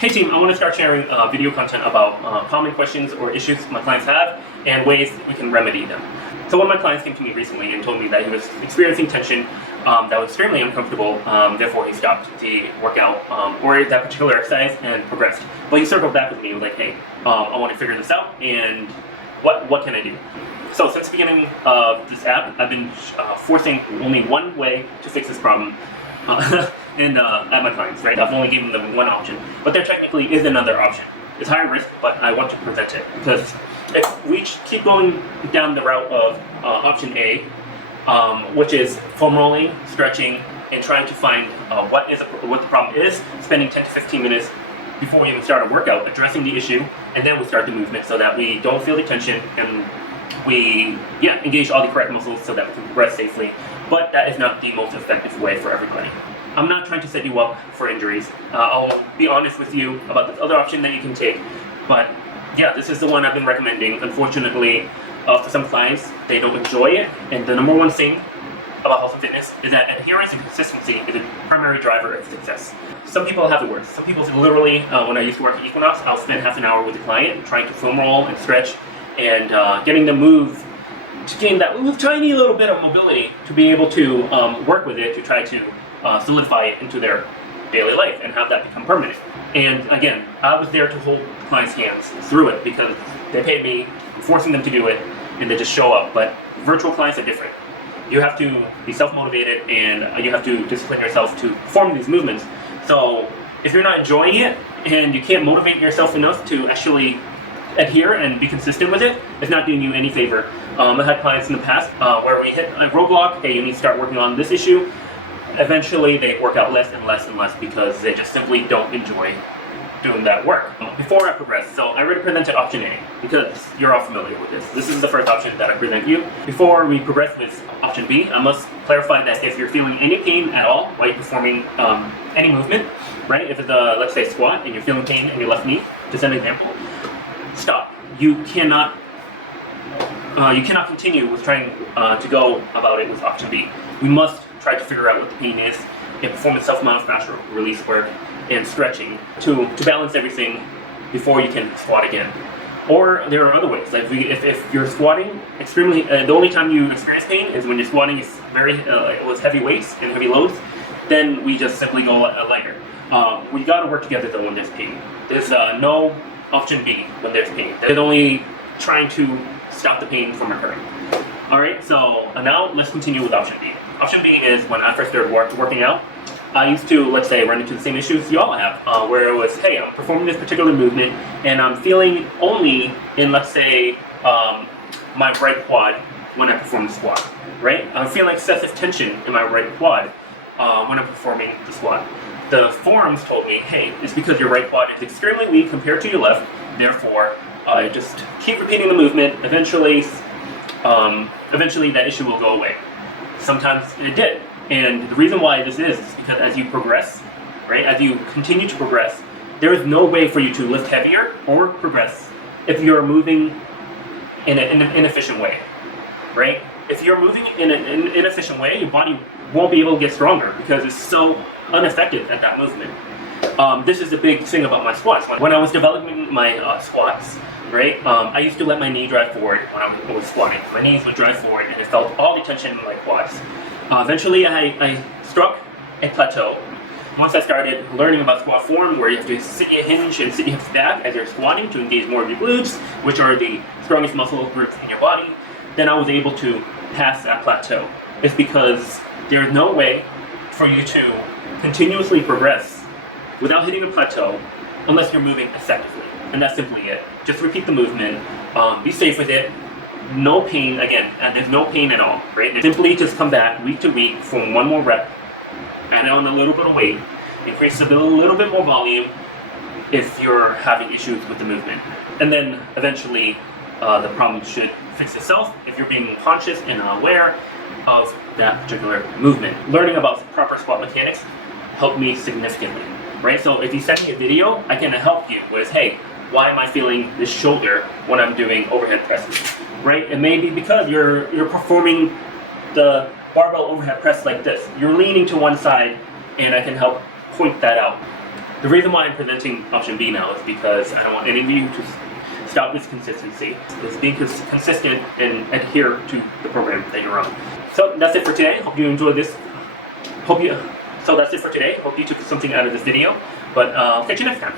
Hey team, I want to start sharing video content about common questions or issues my clients have and ways we can remedy them. So one of my clients came to me recently and told me that he was experiencing tension that was extremely uncomfortable, therefore he stopped the workout or that particular exercise and progressed. But he circled back with me and was like, hey, I want to figure this out and what can I do? So since the beginning of this app, I've been forcing only one way to fix this problem. At my clients, right? I've only given them one option, but there technically is another option. It's higher risk, but I want to prevent it because if we keep going down the route of option A, which is foam rolling, stretching, and trying to find what the problem is, spending 10 to 15 minutes before we even start a workout, addressing the issue, and then we start the movement so that we don't feel the tension and we engage all the correct muscles so that we can progress safely. But that is not the most effective way for everybody. I'm not trying to set you up for injuries. I'll be honest with you about this other option that you can take, but yeah, this is the one I've been recommending. Unfortunately, for some clients, they don't enjoy it, and the number one thing about health and fitness is that adherence and consistency is a primary driver of success. Some people have it worse. Some people literally, when I used to work at Equinox, I'll spend half an hour with a client trying to foam roll and stretch and getting them move to gain that tiny little bit of mobility to be able to work with it to try to solidify it into their daily life and have that become permanent. And again, I was there to hold clients' hands through it because they paid me, forcing them to do it, and they just show up. But virtual clients are different. You have to be self-motivated and you have to discipline yourself to perform these movements. So if you're not enjoying it and you can't motivate yourself enough to actually adhere and be consistent with it, it's not doing you any favor. I've had clients in the past where we hit a roadblock, hey, you need to start working on this issue. Eventually they work out less and less and less because they just simply don't enjoy doing that work. Before I progress, so I already presented option A because you're all familiar with this. This is the first option that I present you. Before we progress with option B, I must clarify that if you're feeling any pain at all while you're performing any movement, right? If it's a, let's say, squat and you're feeling pain in your left knee, to set an example, stop. You cannot continue with trying to go about it with option B. We must try to figure out what the pain is and perform a self-myofascial release work and stretching to balance everything before you can squat again. Or there are other ways. Like if you're squatting extremely, the only time you experience pain is when you're squatting with heavy weights and heavy loads. Then we just simply go lighter. We got to work together though when there's pain. There's no option B when there's pain. There's only trying to stop the pain from occurring. All right, so now let's continue with option B. Option B is when I first started working out, I used to, let's say, run into the same issues you all have, where it was, hey, I'm performing this particular movement and I'm feeling only in, let's say, my right quad when I perform the squat, right? I'm feeling excessive tension in my right quad when I'm performing the squat. The forums told me, hey, it's because your right quad is extremely weak compared to your left, therefore, just keep repeating the movement. Eventually that issue will go away. Sometimes it did. And the reason why this is because as you progress, right, as you continue to progress, there is no way for you to lift heavier or progress if you're moving in an inefficient way, right? If you're moving in an inefficient way, your body won't be able to get stronger because it's so ineffective at that movement. This is the big thing about my squats. When I was developing my squats, right, I used to let my knee drive forward when I was squatting. My knees would drive forward and I felt all the tension in my quads. Eventually I struck a plateau. Once I started learning about squat form, where you have to sit your hinge and sit your hips back as you're squatting to engage more of your glutes, which are the strongest muscle groups in your body, then I was able to pass that plateau. It's because there's no way for you to continuously progress without hitting a plateau unless you're moving effectively. And that's simply it. Just repeat the movement, be safe with it, no pain again, and there's no pain at all, right? And simply just come back week to week from one more rep, add on a little bit of weight, increase a little bit more volume if you're having issues with the movement. And then eventually the problem should fix itself if you're being conscious and aware of that particular movement. Learning about proper squat mechanics helped me significantly, right? So if you send me a video, I can help you with, hey, why am I feeling this shoulder when I'm doing overhead presses, right? It may be because you're performing the barbell overhead press like this. You're leaning to one side and I can help point that out. The reason why I'm presenting option B now is because I don't want any of you to stop this consistency. It's being consistent and adhere to the program that you're on. So that's it for today. Hope you enjoyed this. So that's it for today. Hope you took something out of this video. But I'll catch you next time.